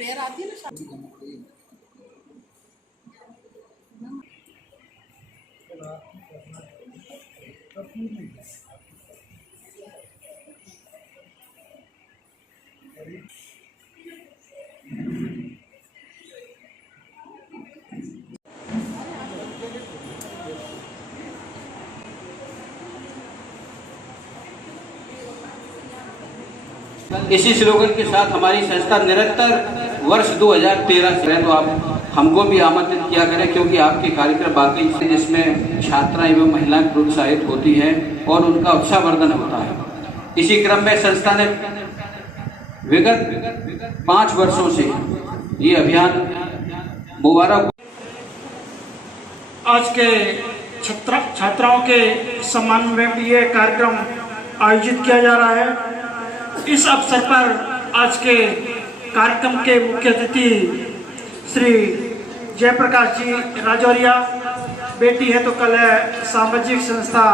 Prayer आती है ना। इसी स्लोगन के साथ हमारी संस्था निरंतर वर्ष 2013 से है, तो आप हमको भी आमंत्रित किया करें, क्योंकि आपके कार्यक्रम बाकी से जिसमें छात्रा एवं महिलाएं प्रोत्साहित होती हैं और उनका उत्साहवर्धन होता है। इसी क्रम में संस्था ने विगत 5 वर्षों से ये अभियान मुबारक। आज के छात्राओं के सम्मान में भी ये कार्यक्रम आयोजित किया जा रहा है। इस अवसर पर आज के कार्यक्रम के मुख्य अतिथि श्री जयप्रकाश जी राजौरिया, बेटी है तो कल है, सामाजिक संस्था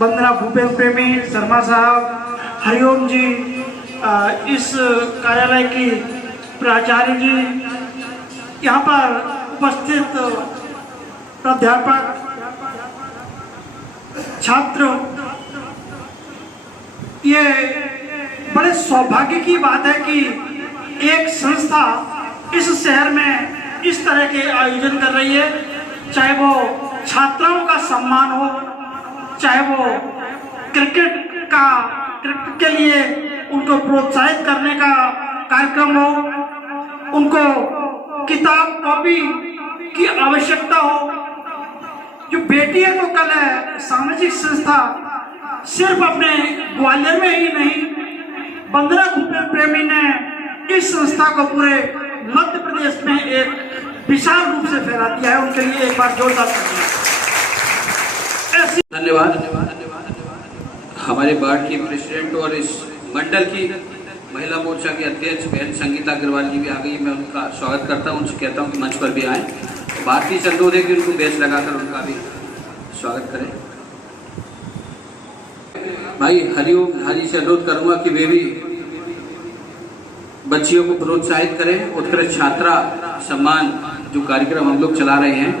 वंदना भूपेंद्र प्रेमी शर्मा साहब, हरिओम जी, इस कार्यालय की प्राचार्य जी, यहाँ पर उपस्थित प्राध्यापक, छात्र, ये बड़े सौभाग्य की बात है कि एक संस्था इस शहर में इस तरह के आयोजन कर रही है, चाहे वो छात्राओं का सम्मान हो, चाहे वो क्रिकेट के लिए उनको प्रोत्साहित करने का कार्यक्रम हो, उनको किताब कॉपी की आवश्यकता हो। जो बेटी है तो कल है सामाजिक संस्था सिर्फ अपने ग्वालियर में ही नहीं, वंदना भूपेंद्र प्रेमी ने इस संस्था को पूरे मध्य प्रदेश में एक विशाल रूप से फैला दिया है। उनके लिए एक बार जोरदार धन्यवाद। हमारे वार्ड की प्रेसिडेंट और इस मंडल की महिला मोर्चा के अध्यक्ष बहन संगीता अग्रवाल जी भी आ गई। मैं उनका स्वागत करता हूँ, उनसे कहता हूँ कि मंच पर भी आएँ। भारतीय चंदोदय की उनको बेच लगाकर उनका भी स्वागत करें। भाई हरिओम हाजी से अनुरोध करूंगा कि वे भी बच्चियों को प्रोत्साहित करें। उत्कृष्ट छात्रा सम्मान जो कार्यक्रम हम लोग चला रहे हैं,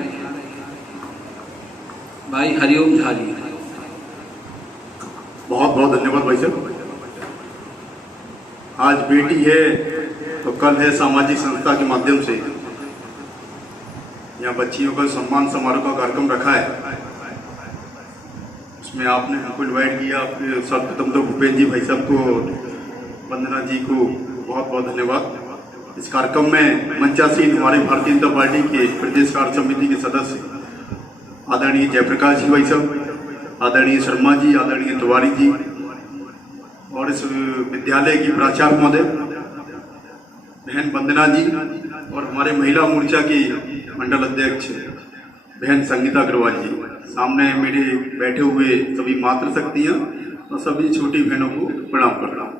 भाई हरिओम झा जी। बहुत बहुत धन्यवाद भाई साहब। आज बेटी है तो कल है सामाजिक संस्था के माध्यम से यहाँ बच्चियों का सम्मान समारोह का कार्यक्रम रखा है। उसमें आपने हमको इन्वाइट किया। सर्वप्रथम तो भूपेंद्र जी भाई साहब को, वंदना जी को बहुत बहुत धन्यवाद। इस कार्यक्रम में मंचासीन हमारे भारतीय जनता पार्टी के प्रदेश कार्य समिति के सदस्य आदरणीय जयप्रकाश जी भाई साहब, आदरणीय शर्मा जी, आदरणीय तिवारी जी और इस विद्यालय की प्राचार्य महोदय बहन वंदना जी और हमारे महिला मोर्चा की मंडल अध्यक्ष बहन संगीता अग्रवाल जी, सामने मेरे बैठे हुए सभी मातृशक्तियां और सभी छोटी बहनों को प्रणाम कर रहा हूँ।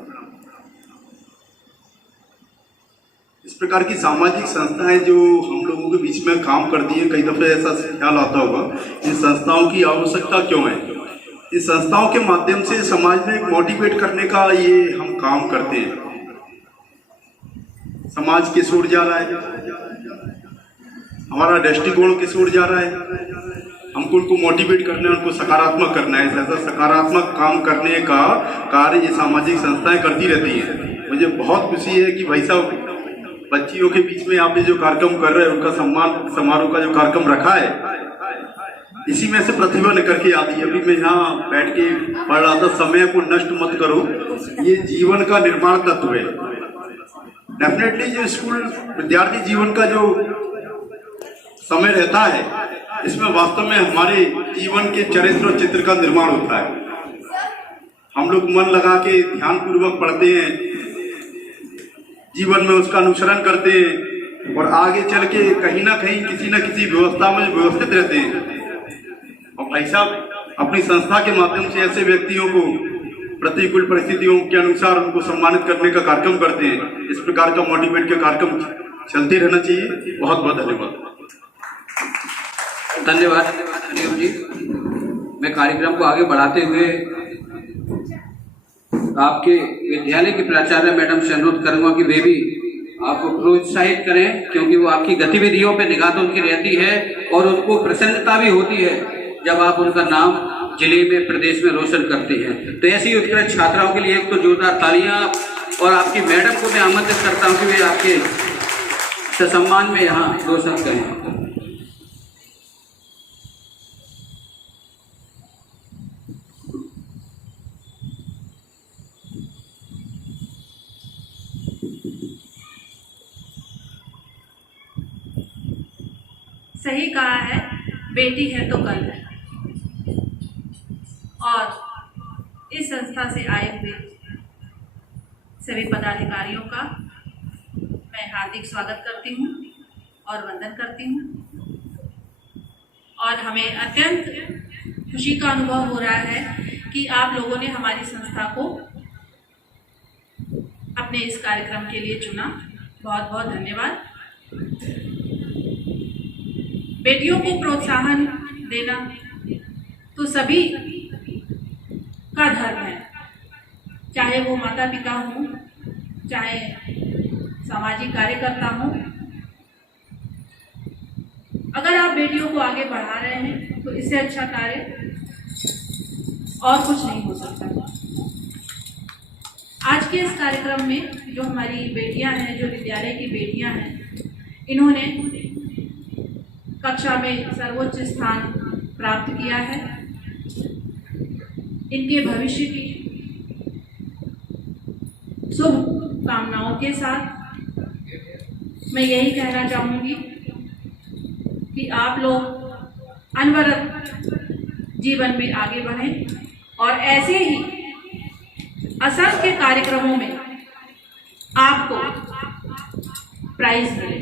इस प्रकार की सामाजिक संस्थाएं जो हम लोगों के बीच में काम करती हैं, कई दफे ऐसा ख्याल आता होगा इन संस्थाओं की आवश्यकता क्यों है। इस संस्थाओं के माध्यम से समाज में मोटिवेट करने का ये हम काम करते हैं। समाज किस ओर जा रहा है, हमारा दृष्टिकोण किस ओर जा रहा है, हमको उनको मोटिवेट करना है, उनको सकारात्मक करना है। ऐसा सकारात्मक काम करने का कार्य ये सामाजिक संस्थाएं करती रहती हैं। मुझे बहुत खुशी है कि भाई साहब बच्चियों के बीच में आप ये जो कार्यक्रम कर रहे हैं, उनका सम्मान समारोह का जो कार्यक्रम रखा है, इसी में से प्रतिभा निकल के आती है। अभी मैं यहाँ बैठ के पढ़ रहा था, समय को नष्ट मत करो, ये जीवन का निर्माण तत्व है। डेफिनेटली जो स्कूल विद्यार्थी जीवन का जो समय रहता है, इसमें वास्तव में हमारे जीवन के चरित्र और चित्र का निर्माण होता है। हम लोग मन लगा के ध्यान पूर्वक पढ़ते हैं, जीवन में उसका अनुसरण करते हैं और आगे चल के कहीं ना कहीं किसी न किसी व्यवस्था में व्यवस्थित रहते हैं। और भाई साहब अपनी संस्था के माध्यम से ऐसे व्यक्तियों को प्रतिकूल परिस्थितियों के अनुसार उनको सम्मानित करने का कार्यक्रम करते हैं। इस प्रकार का मोटिवेट के कार्यक्रम चलते रहना चाहिए। बहुत बहुत धन्यवाद। धन्यवाद हरिओम जी। मैं कार्यक्रम को आगे बढ़ाते हुए आपके विद्यालय की प्राचार्य मैडम से अनुरोध करूंगा कि वे भी आपको प्रोत्साहित करें, क्योंकि वो आपकी गतिविधियों पे निगाह तो उनकी रहती है और उनको प्रसन्नता भी होती है जब आप उनका नाम जिले में, प्रदेश में रोशन करते हैं। तो ऐसी उत्कृष्ट छात्राओं के लिए एक तो जोरदार तालियां, और आपकी मैडम को मैं आमंत्रित करता हूं कि वे आपके सम्मान में यहाँ दो शब्द कहें। सही कहा है, बेटी है तो कल है। और इस संस्था से आए हुए सभी पदाधिकारियों का मैं हार्दिक स्वागत करती हूँ और वंदन करती हूँ। और हमें अत्यंत खुशी का अनुभव हो रहा है कि आप लोगों ने हमारी संस्था को अपने इस कार्यक्रम के लिए चुना। बहुत बहुत धन्यवाद। बेटियों को प्रोत्साहन देना तो सभी का धर्म है, चाहे वो माता पिता हों, चाहे सामाजिक कार्यकर्ता हों। अगर आप बेटियों को आगे बढ़ा रहे हैं तो इससे अच्छा कार्य और कुछ नहीं हो सकता। आज के इस कार्यक्रम में जो हमारी बेटियां हैं, जो विद्यालय की बेटियां हैं, इन्होंने कक्षा में सर्वोच्च स्थान प्राप्त किया है। इनके भविष्य की शुभ कामनाओं के साथ मैं यही कहना चाहूँगी कि आप लोग अनवरत जीवन में आगे बढ़ें और ऐसे ही असंख्य कार्यक्रमों में आपको प्राइज मिले।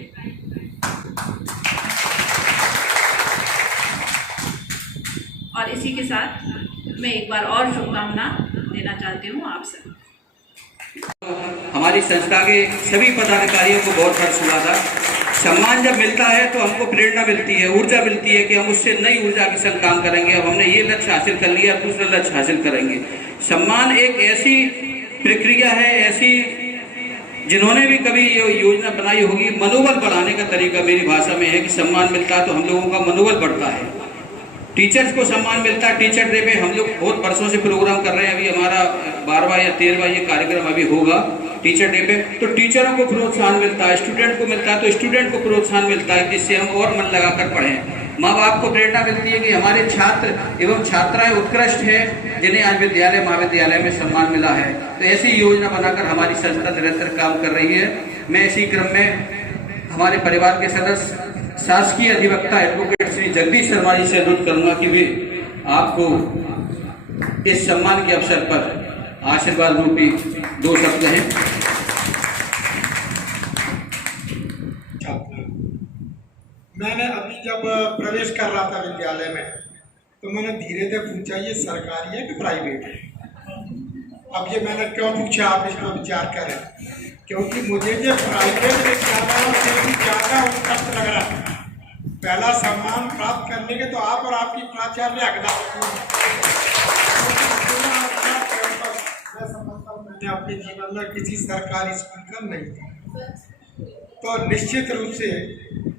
और इसी के साथ मैं एक बार और शुभकामना देना चाहती हूँ आप सब। हमारी संस्था के सभी पदाधिकारियों को बहुत हर्ष हुआ था। सम्मान जब मिलता है तो हमको प्रेरणा मिलती है, ऊर्जा मिलती है कि हम उससे नई ऊर्जा के संग काम करेंगे। अब हमने ये लक्ष्य हासिल कर लिया, दूसरा लक्ष्य हासिल करेंगे। सम्मान एक ऐसी प्रक्रिया है, ऐसी जिन्होंने भी कभी ये योजना बनाई होगी, मनोबल बढ़ाने का तरीका मेरी भाषा में है कि सम्मान मिलता है तो हम लोगों का मनोबल बढ़ता है। टीचर्स को सम्मान मिलता है। टीचर डे पे हम लोग बहुत वर्षों से प्रोग्राम कर रहे हैं। अभी हमारा 12वां या 13वां ये कार्यक्रम अभी होगा टीचर डे पे। तो टीचरों को प्रोत्साहन मिलता है, स्टूडेंट को मिलता है, तो स्टूडेंट को प्रोत्साहन मिलता है जिससे हम और मन लगाकर पढ़ें। माँ बाप को प्रेरणा मिलती है कि हमारे छात्र एवं छात्राएं उत्कृष्ट हैं, जिन्हें आज विद्यालय महाविद्यालय में सम्मान मिला है। तो ऐसी योजना बनाकर हमारी संस्था निरंतर काम कर रही है। मैं इसी क्रम में हमारे परिवार के सदस्य शासकीय अधिवक्ता एडवोकेट श्री जगदीश शर्मा जी से अनुरोध करूंगा कि वे आपको इस सम्मान के अवसर पर आशीर्वाद रूपी दो शब्द हैं। मैंने अभी जब प्रवेश कर रहा था विद्यालय में तो मैंने धीरे धीरे पूछा ये सरकारी है कि प्राइवेट है। अब ये मैंने क्यों पूछा, आप इस पर विचार करें, क्योंकि मुझे जो प्राइवेट विद्यालयों से भी ज़्यादा उत्कृष्ट लग रहा है। पहला सम्मान प्राप्त करने के तो आप और आपकी प्राचार्य हकदार। मैं समझता हूँ मैंने अपने जीवन में किसी सरकारी स्कूल का नहीं था, तो निश्चित रूप से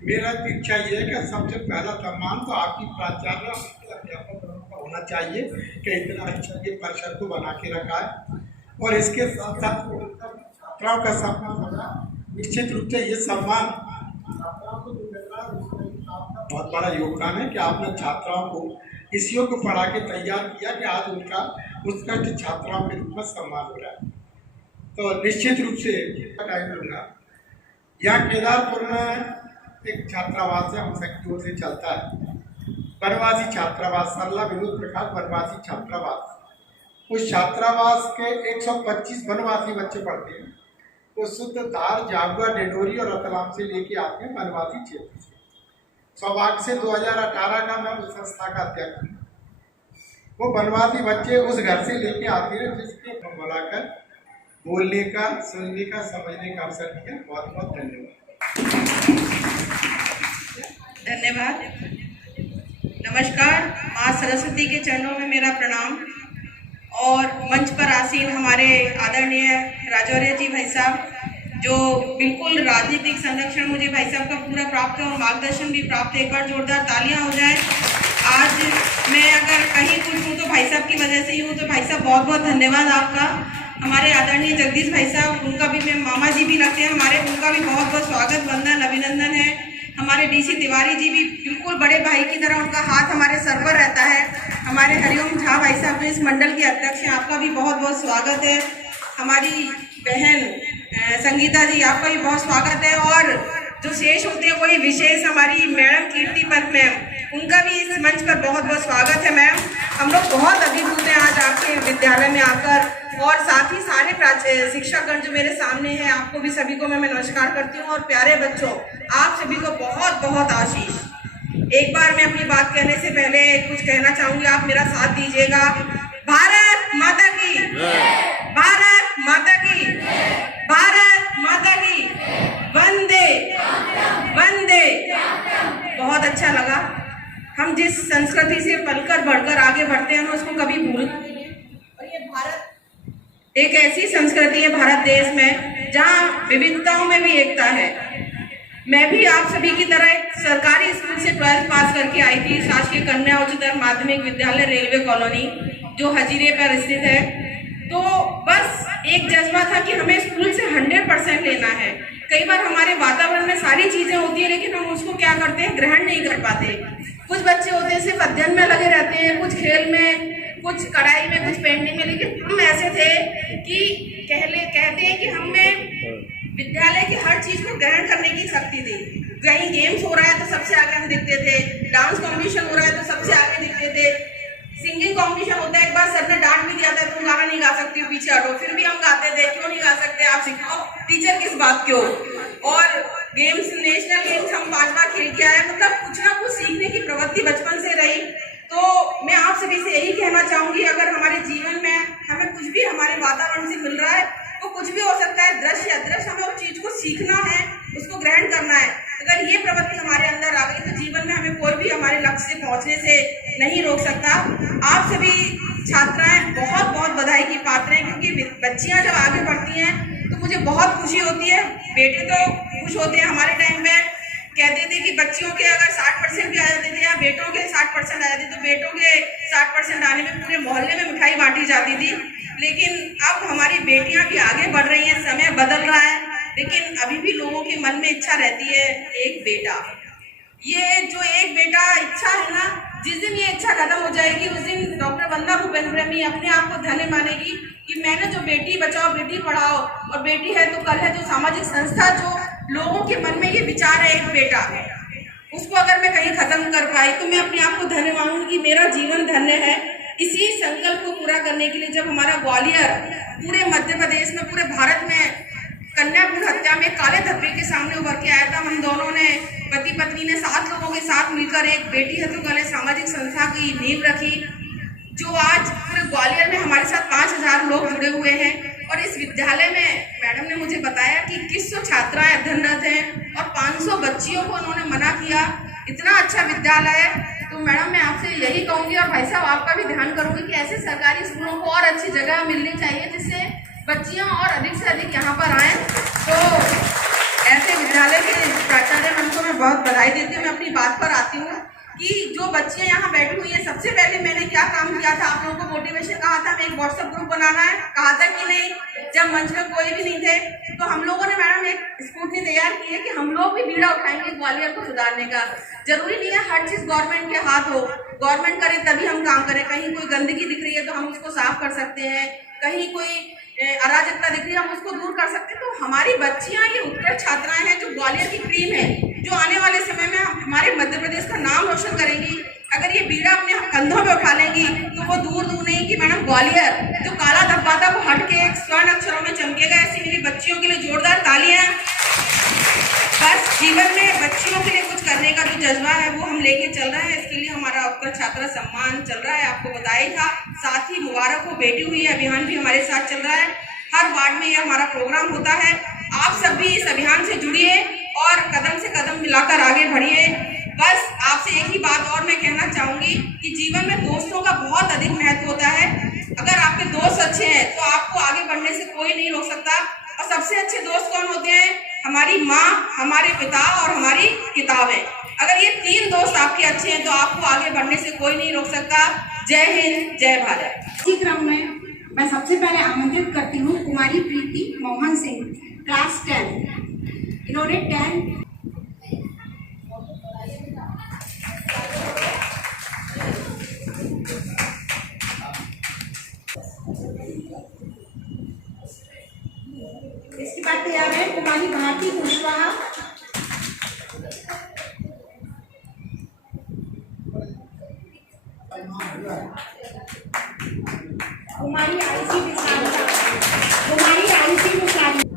मेरा इच्छा ये है कि सबसे पहला सम्मान तो आपकी प्राचार्य अध्यापक का होना चाहिए कि इतना अच्छा ये परिषद को बना के रखा है। और इसके साथ साथ छात्राओं का सम्मान होना, निश्चित रूप से ये सम्मान छात्राओं को जो मिल रहा है आपका बहुत बड़ा योगदान है कि आपने छात्राओं को इस योग को पढ़ा के तैयार किया कि आज उनका उत्कृष्ट छात्राओं के रूप में सम्मान हो रहा है। तो निश्चित रूप से टाइम लूँगा। यहाँ केदारपुर में एक छात्रावास है, हम की ओर से चलता है, वनवासी छात्रावास, सरला विनोद प्रकाश वनवासी छात्रावास। उस छात्रावास के 125 वनवासी बच्चे पढ़ते हैं। वो शुद्ध धार, जागुआ, डेडोरी और रतलाम से लेके आते हैं वनवासी क्षेत्र से। सौभाग्य से 2018 का मैं उस संस्था का अध्यक्ष हूँ। वो वनवासी बच्चे उस घर से लेके आते हैं जिसके बुलाकर बोलने का, सुनने का, समझने का अवसर दिया। बहुत बहुत धन्यवाद। नमस्कार। माँ सरस्वती के चरणों में मेरा प्रणाम। और मंच पर आसीन हमारे आदरणीय राजौर्य जी भाई साहब, जो बिल्कुल राजनीतिक संरक्षण मुझे भाई साहब का पूरा प्राप्त है और मार्गदर्शन भी प्राप्त है। एक बार जोरदार तालियां हो जाए। आज मैं अगर कहीं कुछ हूँ तो भाई साहब की वजह से ही हूँ। तो भाई साहब बहुत बहुत धन्यवाद आपका। हमारे आदरणीय जगदीश भाई साहब, उनका भी मैं मामा जी भी लगते हैं हमारे, उनका भी बहुत बहुत स्वागत, वंदन, अभिनंदन है। हमारे डीसी तिवारी जी भी बिल्कुल बड़े भाई की तरह, उनका हाथ हमारे सर पर रहता है। हमारे हरिओम झा भाई साहब जो इस मंडल के अध्यक्ष हैं, आपका भी बहुत बहुत स्वागत है। हमारी बहन संगीता जी, आपका भी बहुत स्वागत है। और जो शेष होते हैं वही विशेष हमारी मैडम कीर्ति पंत मैम, उनका भी इस मंच पर बहुत बहुत स्वागत है। मैम, हम लोग बहुत अभिभूत हैं आज आपके विद्यालय में आकर, और साथ ही सारे शिक्षकगण जो मेरे सामने हैं, आपको भी सभी को मैं नमस्कार करती हूँ। और प्यारे बच्चों, आप सभी को बहुत बहुत आशीष। एक बार मैं अपनी बात कहने से पहले कुछ कहना चाहूंगी, आप मेरा साथ दीजिएगा। भारत माता की, भारत माता की, भारत माता की, वंदे वंदे। बहुत अच्छा लगा। हम जिस संस्कृति से पलकर बढ़कर आगे बढ़ते हैं, हम उसको कभी भूल। और ये भारत एक ऐसी संस्कृति है भारत देश में जहाँ विविधताओं में भी एकता है। मैं भी आप सभी की तरह एक सरकारी स्कूल से 12th पास करके आई थी, शासकीय कन्या उच्चतर माध्यमिक विद्यालय रेलवे कॉलोनी, जो हजीरे पर स्थित है। तो बस एक जज्बा था कि हमें स्कूल से 100% लेना है। कई बार हमारे वातावरण में सारी चीजें होती है, लेकिन हम उसको क्या करते हैं, ग्रहण नहीं कर पाते। कुछ बच्चे होते हैं सिर्फ अध्ययन में लगे रहते हैं, कुछ खेल में, कुछ कढ़ाई में, कुछ पेंटिंग में। लेकिन हम ऐसे थे कि कहते हैं कि हमें विद्यालय की हर चीज को ग्रहण करने की शक्ति थी। कहीं गेम्स हो रहा है तो सबसे आगे हम दिखते थे, डांस कॉम्पिटिशन हो रहा है तो सबसे आगे दिखते थे, सिंगिंग कॉम्पिटिशन होता है, एक बार सर ने डांट भी दिया था, तुम गाना नहीं गा सकती हो, पीछे हटो, फिर भी हम गाते थे। क्यों नहीं गा सकते, आप सिखाओ, टीचर किस बात की हो। और गेम्स, नेशनल गेम्स हम 5 बार खेल के आए। मतलब कुछ ना कुछ सीखने की प्रवृत्ति बचपन से रही। तो मैं आप सभी से यही कहना चाहूंगी, अगर हमारे जीवन में हमें कुछ भी हमारे वातावरण से मिल रहा है, वो कुछ भी हो सकता है, दृश्य अदृश्य, हमें उस चीज को सीखना है, उसको ग्रहण करना है। अगर ये प्रवृत्ति हमारे अंदर आ गई तो जीवन में हमें कोई भी हमारे लक्ष्य से पहुंचने से नहीं रोक सकता। आप सभी छात्राएं बहुत बहुत बधाई की पात्र हैं, क्योंकि बच्चियां जब आगे बढ़ती हैं तो मुझे बहुत खुशी होती है। बेटे तो खुश होते हैं। हमारे टाइम में कहते थे कि बच्चियों के अगर 60% भी आ जाते थे या बेटों के 60% आ जाते, तो बेटों के 60% आने में पूरे मोहल्ले में मिठाई बांटी जाती थी। लेकिन अब हमारी बेटियां भी आगे बढ़ रही हैं, समय बदल रहा है, लेकिन अभी भी लोगों के मन में इच्छा रहती है एक बेटा। ये जो एक बेटा इच्छा है ना, जिस दिन ये इच्छा खत्म हो जाएगी, उस दिन डॉक्टर वंदना भूपेन ब्रह्मी अपने आप को धन्य मानेगी कि मैंने जो बेटी बचाओ बेटी पढ़ाओ, और बेटी है तो कल है, जो सामाजिक संस्था, जो लोगों के मन में ये विचार है एक बेटा, उसको अगर मैं कहीं खत्म कर पाई तो मैं अपने आप को धन्य मानूंगी, मेरा जीवन धन्य है। इसी संकल्प को पूरा करने के लिए जब हमारा ग्वालियर पूरे मध्य प्रदेश में, पूरे भारत में कन्या भ्रूण हत्या में काले धब्बे के सामने उभर के आया था, हम दोनों ने, पति पत्नी ने 7 लोगों के साथ मिलकर एक बेटी है तो कल सामाजिक संस्था की नींव रखी, जो आज पूरे ग्वालियर में हमारे साथ 5000 लोग जुड़े हुए हैं। और इस विद्यालय में मैडम ने मुझे बताया कि 2100 छात्राएं अध्ययनरत हैं और 500 बच्चियों को उन्होंने मना किया। इतना अच्छा विद्यालय है। तो मैडम, मैं आपसे यही कहूंगी, और भाई साहब आपका भी ध्यान करूंगी कि ऐसे सरकारी स्कूलों को और अच्छी जगह मिलनी चाहिए, जिससे बच्चियां और अधिक से अधिक यहाँ पर आए। तो ऐसे विद्यालय के प्राचार्य मैम को मैं बहुत बधाई देती हूँ। मैं अपनी बात पर आती हूँ कि जो बच्चियां यहाँ बैठी हुई हैं, सबसे पहले मैंने क्या काम किया था, आप लोगों को मोटिवेशन कहा था, मैं एक व्हाट्सएप ग्रुप बनाना है, कहा था कि नहीं, जब मंच में कोई भी नहीं थे तो हम लोगों ने मैडम एक स्कूटी तैयार की है कि हम लोग भी बीड़ा उठाएंगे ग्वालियर को सुधारने का। जरूरी नहीं है हर चीज गवर्नमेंट के हाथ हो, गवर्नमेंट करे तभी हम काम करें। कहीं कोई गंदगी दिख रही है तो हम उसको साफ कर सकते हैं, कहीं कोई अराजकता दिख रही है हम उसको दूर कर सकते हैं। तो हमारी बच्चियां ये उत्कृष्ट छात्राएं हैं, जो ग्वालियर की क्रीम है, जो आने वाले समय में हमारे मध्य प्रदेश का नाम रोशन करेंगी। अगर ये बीड़ा अपने कंधों पे उठा लेंगी तो वो दूर दूर नहीं कि मैडम ग्वालियर जो काला धब्बा था वो हट के एक स्वर्ण अक्षरों में चमकेगा। ऐसी मेरी बच्चियों के लिए जोरदार तालियां। बस जीवन में बच्चियों के लिए कुछ करने का जो जज्बा है वो हम लेके चल रहे हैं। इसके लिए हमारा उत्कृष्ट छात्र सम्मान चल रहा है, आपको बताया था। साथ ही मुबारक हो बेटी हुई है अभियान भी हमारे साथ चल रहा है। हर वार्ड में यह हमारा प्रोग्राम होता है। आप सब भी इस अभियान से जुड़िए और कदम से कदम मिलाकर आगे बढ़िए। बस आपसे एक ही बात और मैं कहना चाहूंगी कि जीवन में दोस्तों का बहुत अधिक महत्व होता है। अगर आपके दोस्त अच्छे हैं तो आपको आगे बढ़ने से कोई नहीं रोक सकता। और सबसे अच्छे दोस्त कौन होते हैं? हमारी माँ, हमारे पिता और हमारी किताबें। अगर ये 3 दोस्त आपके अच्छे हैं तो आपको आगे बढ़ने से कोई नहीं रोक सकता। जय हिंद, जय भारत। इसी क्रम में मैं सबसे पहले आमंत्रित करती हूँ कुमारी प्रीति मोहन सिंह, क्लास 10। इन्होंने 10 इसके बाद तैयार है कुमारी भारती कुशवाहा, कुमारी आईसी विसारी, कुमारी आईसी विसारी,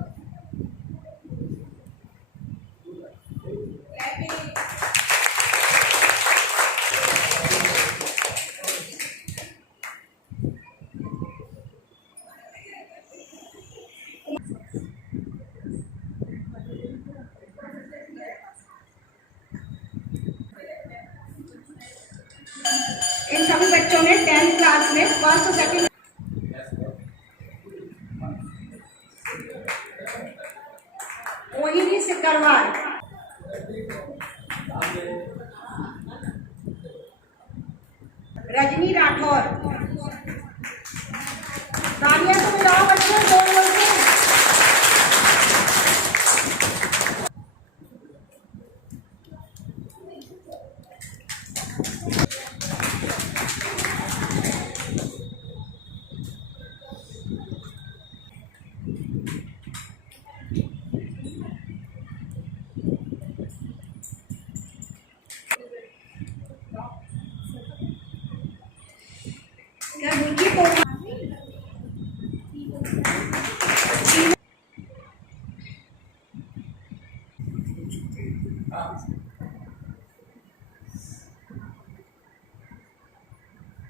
इन सभी बच्चों ने 10th क्लास में फर्स्ट और सेकंड मोहिनी सिकरवार, रजनी राठौर, तालियां तो बजाओ बच्चों जोर जोर से।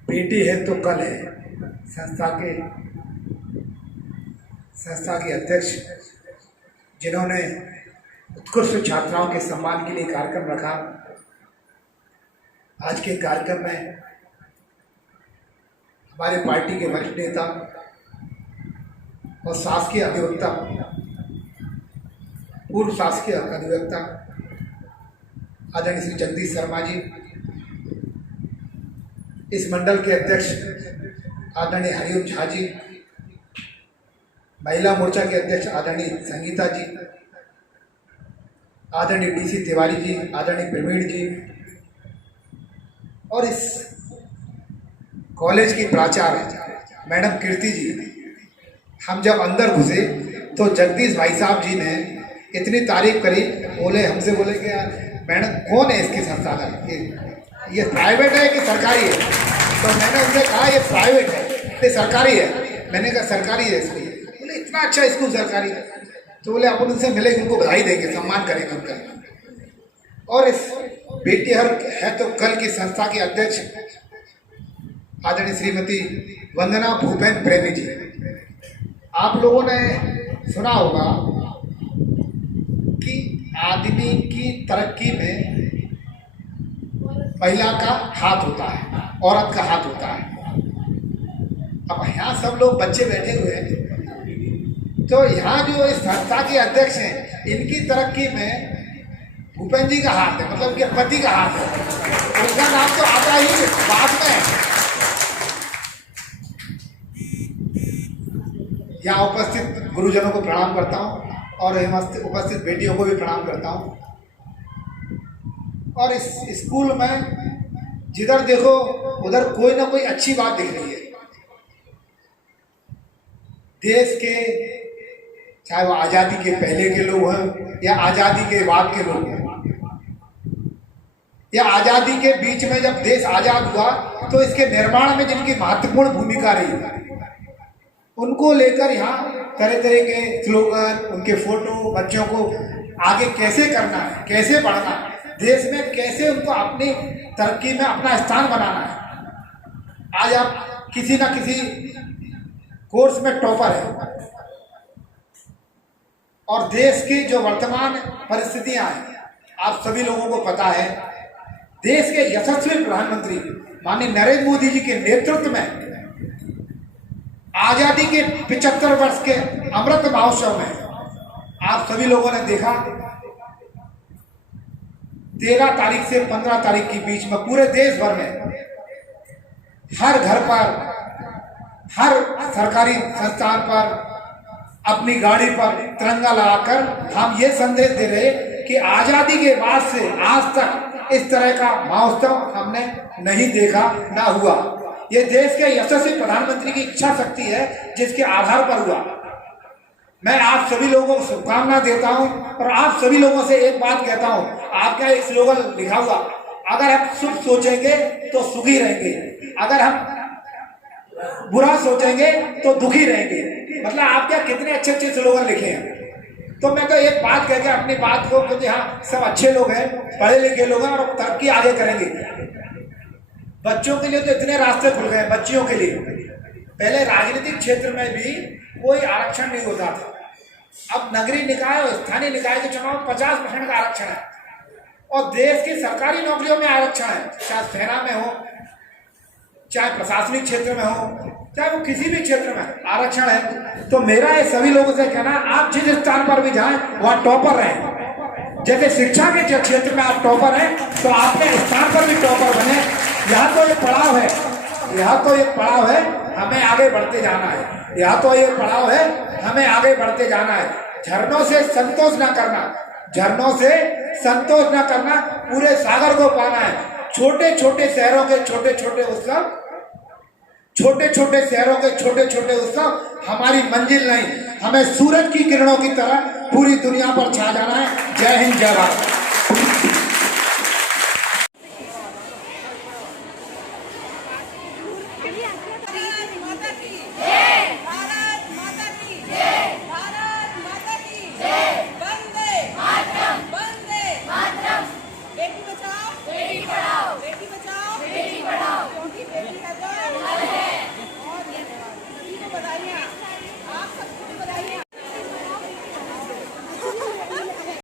बेटी है तो कल है। संस्था के अध्यक्ष जिन्होंने उत्कृष्ट छात्राओं के सम्मान के लिए कार्यक्रम रखा, आज के कार्यक्रम में हमारे पार्टी के वरिष्ठ नेता और शासकीय अधिवक्ता, पूर्व शासकीय अधिवक्ता आदरणीय श्री जगदीश शर्मा जी, इस मंडल के अध्यक्ष आदरणीय हरिओम झा जी, महिला मोर्चा के अध्यक्ष आदरणीय संगीता जी, आदरणीय डीसी तिवारी जी, आदरणीय प्रवीण जी, और इस कॉलेज की प्राचार्य मैडम कीर्ति जी। हम जब अंदर घुसे तो जगदीश भाई साहब जी ने इतनी तारीफ करी, हमसे बोले कि यार मैडम कौन है इसकी संस्था का, ये प्राइवेट है कि सरकारी है? तो मैंने उनसे कहा ये प्राइवेट है, ये सरकारी है। मैंने कहा सरकारी है स्कूल। बोले इतना अच्छा स्कूल सरकारी है। तो बोले अपन उनसे मिलेंगे, उनको बधाई देंगे, सम्मान करेंगे उनका। और इस बेटी है तो कल की संस्था के अध्यक्ष आदरणीय श्रीमती वंदना भूपेन प्रेमी जी। आप लोगों ने सुना होगा कि आदमी की तरक्की में महिला का हाथ होता है, औरत का हाथ होता है। अब यहाँ सब लोग बच्चे बैठे हुए हैं, तो यहाँ जो इस संस्था के अध्यक्ष हैं, इनकी तरक्की में भूपेन जी का हाथ है, मतलब कि पति का हाथ है। उनका नाम तो आता ही बाद में। यहाँ उपस्थित गुरुजनों को प्रणाम करता हूँ और उपस्थित बेटियों को भी प्रणाम करता हूँ। और इस स्कूल में जिधर देखो उधर कोई ना कोई अच्छी बात दिख रही है। देश के, चाहे वो आज़ादी के पहले के लोग हैं या आज़ादी के बाद के लोग हैं, या आज़ादी के बीच में जब देश आज़ाद हुआ तो इसके निर्माण में जिनकी महत्वपूर्ण भूमिका रही, उनको लेकर यहाँ तरह तरह के स्लोगन, उनके फोटो, बच्चों को आगे कैसे करना है, कैसे बढ़ना है, देश में कैसे उनको अपनी तरक्की में अपना स्थान बनाना है। आज आप किसी ना किसी कोर्स में टॉपर है और देश की जो वर्तमान परिस्थितियां हैं आप सभी लोगों को पता है। देश के यशस्वी प्रधानमंत्री माननीय नरेंद्र मोदी जी के नेतृत्व में आजादी के 75 वर्ष के अमृत महोत्सव में आप सभी लोगों ने देखा 13 तारीख से 15 तारीख के बीच में पूरे देश भर में हर घर पर, हर सरकारी संस्थान पर, अपनी गाड़ी पर तिरंगा लगाकर हम ये संदेश दे रहे कि आजादी के बाद से आज तक इस तरह का महोत्सव हमने नहीं देखा, ना हुआ। ये देश के यशस्वी प्रधानमंत्री की इच्छा शक्ति है जिसके आधार पर हुआ। मैं आप सभी लोगों को शुभकामना देता हूं और आप सभी लोगों से एक बात कहता हूं, आपका एक स्लोगन लिखा हुआ, अगर हम सुख सोचेंगे तो सुखी रहेंगे, अगर हम बुरा सोचेंगे तो दुखी रहेंगे। मतलब आप क्या कितने अच्छे अच्छे स्लोगन लिखे हैं। तो मैं तो एक बात कह के अपनी बात को, क्योंकि हाँ सब अच्छे लोग हैं, पढ़े लिखे लोग हैं और तरक्की आगे करेंगे। बच्चों के लिए तो इतने रास्ते खुल गए, बच्चियों के लिए। पहले राजनीतिक क्षेत्र में भी कोई आरक्षण नहीं होता था, अब नगरीय निकाय और स्थानीय निकाय के चुनाव 50% का आरक्षण है और देश की सरकारी नौकरियों में आरक्षण है, चाहे सेना में हो, चाहे प्रशासनिक क्षेत्र में हो, चाहे वो किसी भी क्षेत्र में आरक्षण है। तो मेरा ये सभी लोगों से कहना, आप जिस स्थान पर भी जाएं वहां टॉपर रहें। जैसे शिक्षा के क्षेत्र में आप टॉपर हैं तो आपके स्थान पर भी टॉपर बने। यहाँ तो ये पड़ाव है, यहाँ तो ये पड़ाव है, हमें आगे बढ़ते जाना है। यहाँ तो ये पड़ाव है, हमें आगे बढ़ते जाना है। झरनों से संतोष ना करना, झरनों से संतोष ना करना, पूरे सागर को पाना है। छोटे छोटे शहरों के छोटे छोटे उत्सव, छोटे छोटे शहरों के छोटे छोटे उत्सव हमारी मंजिल नहीं, हमें सूरज की किरणों की तरह पूरी दुनिया पर छा जाना है। जय हिंद, जय भारत।